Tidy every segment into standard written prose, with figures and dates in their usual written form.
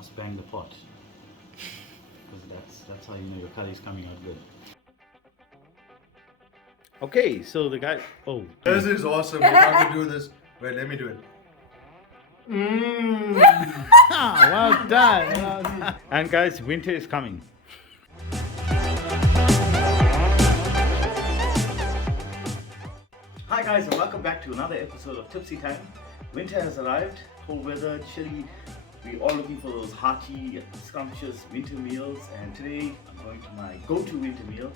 must bang the pot. Because that's how you know your curry is coming out good. Okay, so the guy. Oh, This is awesome. If I could do this. Wait, let me do it. well done. And guys, winter is coming. Hi guys, and welcome back to another episode of Tipsy Time. Winter has arrived, cold weather, chilly. We're all looking for those hearty, scrumptious winter meals, and today I'm going to my go-to winter meal,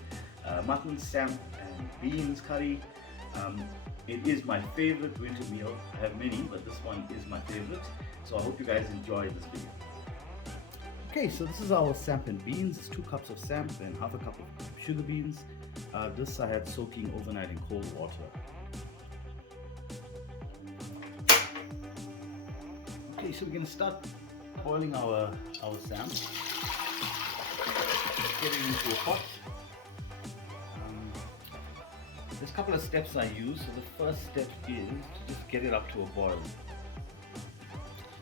mutton, samp and beans curry. It is my favorite winter meal. I have many, but this one is my favorite. So I hope you guys enjoy this video. Okay, so this is our samp and beans. It's 2 cups of samp and half a cup of sugar beans. This I had soaking overnight in cold water. Okay, so we're going to start boiling our samp. Let's get it into a pot. There's a couple of steps I use. So the first step is to just get it up to a boil.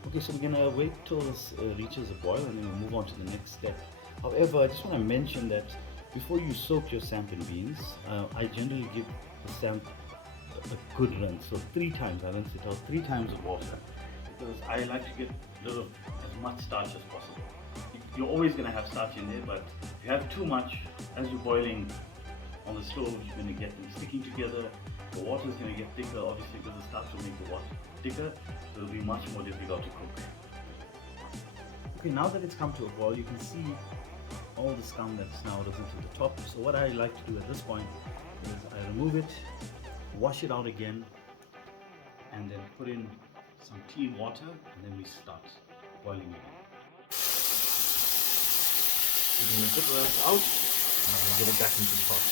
Okay, so we're going to wait till this reaches a boil and then we'll move on to the next step. However, I just want to mention that before you soak your samp and beans, I generally give the samp a good rinse. So 3 times, I rinse it out 3 times of water. Because I like to get as much starch as possible. You're always going to have starch in there, but if you have too much, as you're boiling on the stove, you're going to get them sticking together. The water is going to get thicker, obviously, because the starch will make the water thicker, so it'll be much more difficult to cook. Okay, now that it's come to a boil, you can see all the scum that's now risen to the top. So what I like to do at this point is I remove it, wash it out again, and then put in some tea and water, and then we start boiling again. We're going to put the rest out, and we'll get it back into the pot.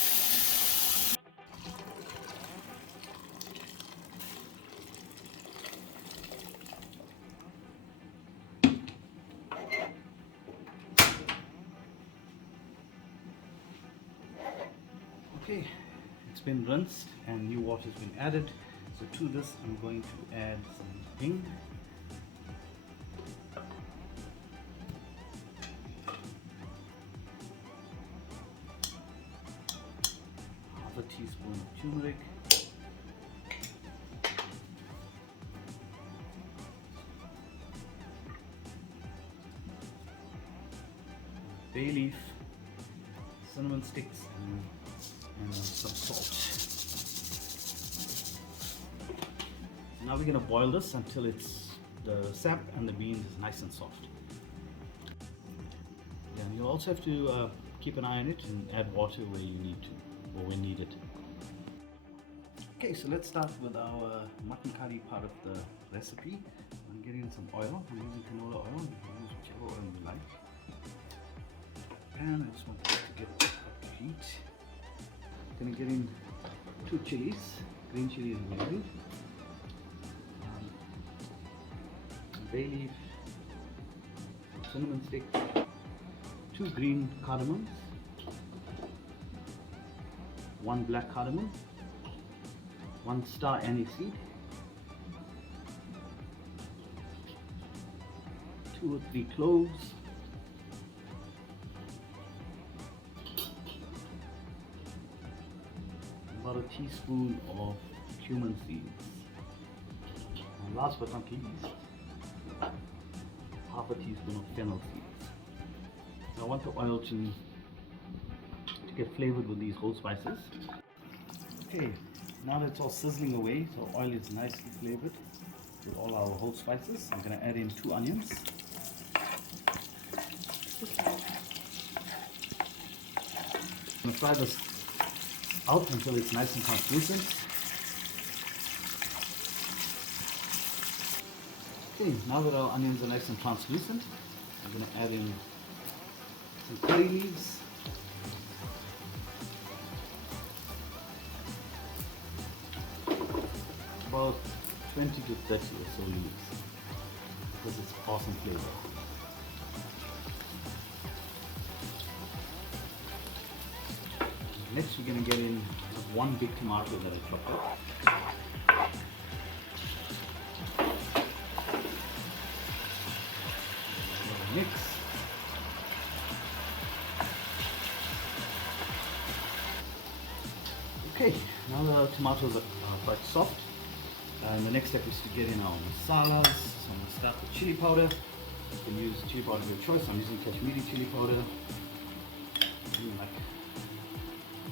Okay, it's been rinsed and new water has been added. So to this I'm going to add some hing. Half a teaspoon of turmeric. Bay leaf, cinnamon sticks, and some salt. Now we're going to boil this until the sap and the beans is nice and soft. And you also have to keep an eye on it and add water where you need to or when needed. Okay, so let's start with our mutton curry part of the recipe. I'm getting some oil. I'm using canola oil. You can use whichever oil you like. And I just want it to get up to heat. I'm going to get in 2 chilies. Green chili is really good. Bay leaf, cinnamon stick, 2 green cardamoms, 1 black cardamom, 1 star anise seed, 2 or 3 cloves, about a teaspoon of cumin seeds, and last but not least, half a teaspoon of fennel seeds. So I want the oil to get flavored with these whole spices. Okay, now that it's all sizzling away, so oil is nicely flavored with all our whole spices, I'm going to add in 2 onions. I'm going to fry this out until it's nice and translucent. Okay, now that our onions are nice and translucent, I'm going to add in some curry leaves, about 20 to 30 or so leaves, because it's awesome flavor. Next we're going to get in 1 big tomato that I chopped up. Mix. Okay, now the tomatoes are quite soft. And the next step is to get in our masalas. So I'm going to start with chili powder. You can use chili powder of your choice. I'm using Kashmiri chili powder. Like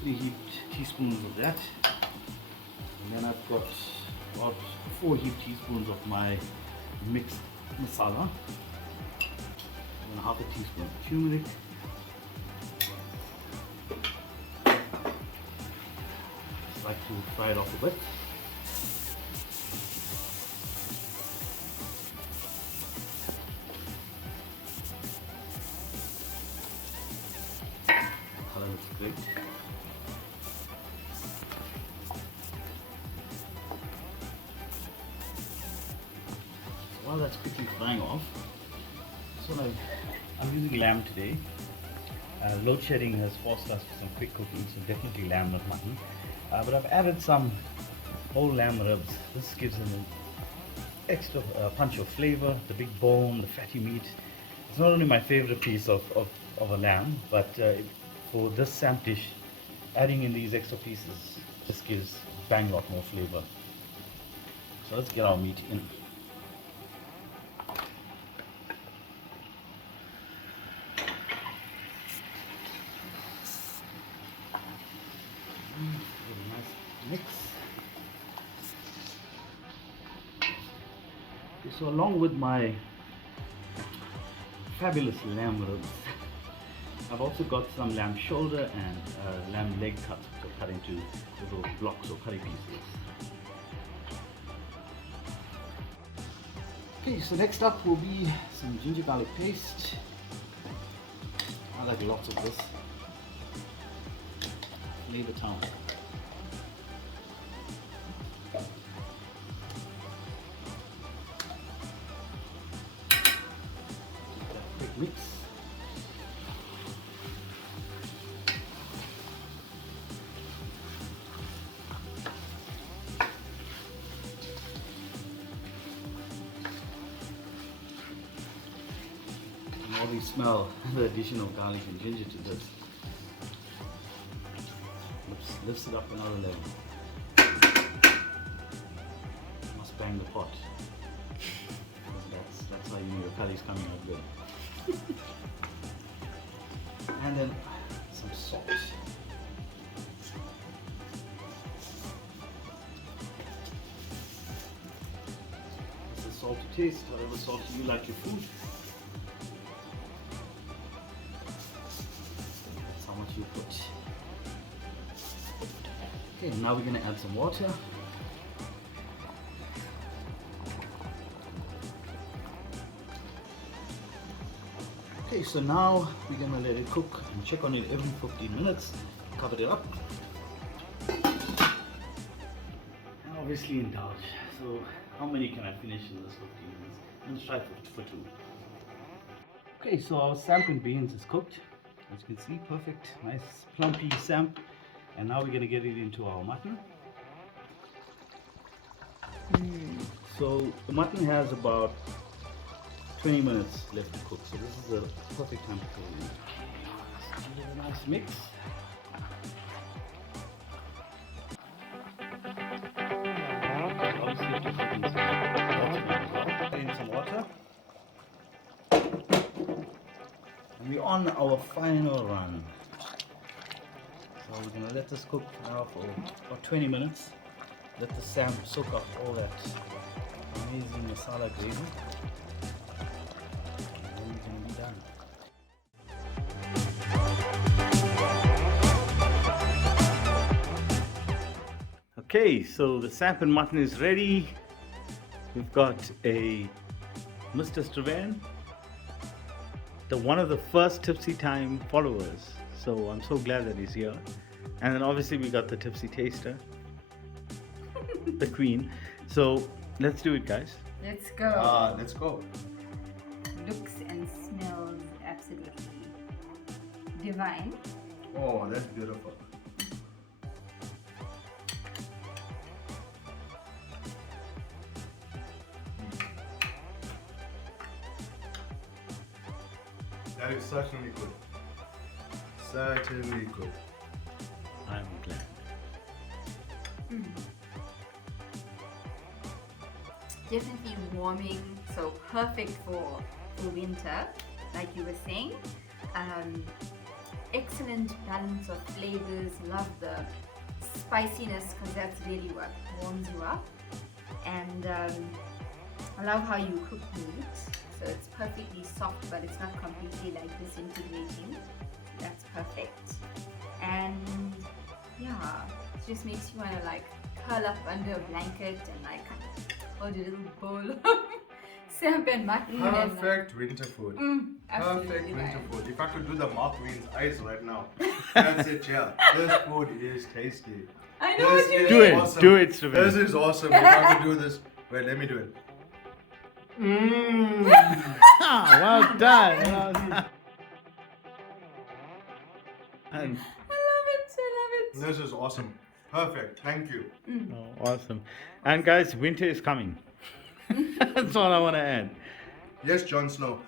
3 heaped teaspoons of that. And then I've got about 4 heaped teaspoons of my mixed masala. And then half a teaspoon of turmeric. Just like to fry it off a bit. Color looks great. While that's quickly frying off, so I'm using lamb today. Load shedding has forced us for some quick cooking, so definitely lamb, not mutton. But I've added some whole lamb ribs. This gives them an extra punch of flavor, the big bone, the fatty meat. It's not only my favorite piece of a lamb, but for this samp dish, adding in these extra pieces just gives bang lot more flavor. So let's get our meat in. Nice mix. Okay, so along with my fabulous lamb ribs, I've also got some lamb shoulder and lamb leg cuts, which are cut into little blocks or curry pieces. Okay, so next up will be some ginger garlic paste. I like lots of this. Flavor town. Quick mix. You can already smell the addition of garlic and ginger to this. Lifts it up another level. Must bang the pot. That's how you know your curry's coming out good. And then some salt. This is salt to taste, however salty you like your food. That's how much you put. Okay, now we're going to add some water. Okay, so now we're going to let it cook and check on it every 15 minutes. Cover it up. And obviously indulge. So how many can I finish in this 15 minutes? Let's try for 2. Okay, so our samp and beans is cooked. As you can see, perfect, nice plumpy samp. And now we're going to get it into our mutton. So the mutton has about 20 minutes left to cook, so this is the perfect time to put it in. Give it a nice mix. Obviously, you have to put in some water. And we're on our final run. So we're going to let this cook now for about 20 minutes. Let the samp soak up all that amazing masala gravy. And then we're going to be done. Okay, so the samp and mutton is ready. We've got a Mr. Striven, one of the first Tipsy Thyme followers. So I'm so glad that he's here. And then obviously we got the Tipsy Taster, the queen. So let's do it, guys. Let's go. Let's go. Looks and smells absolutely divine. Oh, that's beautiful. That is certainly good. Certainly good. I'm glad. Definitely warming, so perfect for winter, like you were saying. Excellent balance of flavors. Love the spiciness because that's really what warms you up. And I love how you cook meat, so it's perfectly soft, but it's not completely like disintegrating. That's perfect. And yeah, it just makes you want to like curl up under a blanket and like hold a little bowl of samp and mutton. Perfect winter food. Absolutely Perfect winter right. food. If I could do the Markween's eyes right now, that's it, yeah. This food is tasty. I know what you is Do it. awesome. Do it, Striven. This is awesome. If I could do this. Wait, let me do it. Well done. Well done. And, I love it. This is awesome. Perfect. Thank you. oh, awesome. And guys, winter is coming. That's all I want to add. Yes, Jon Snow.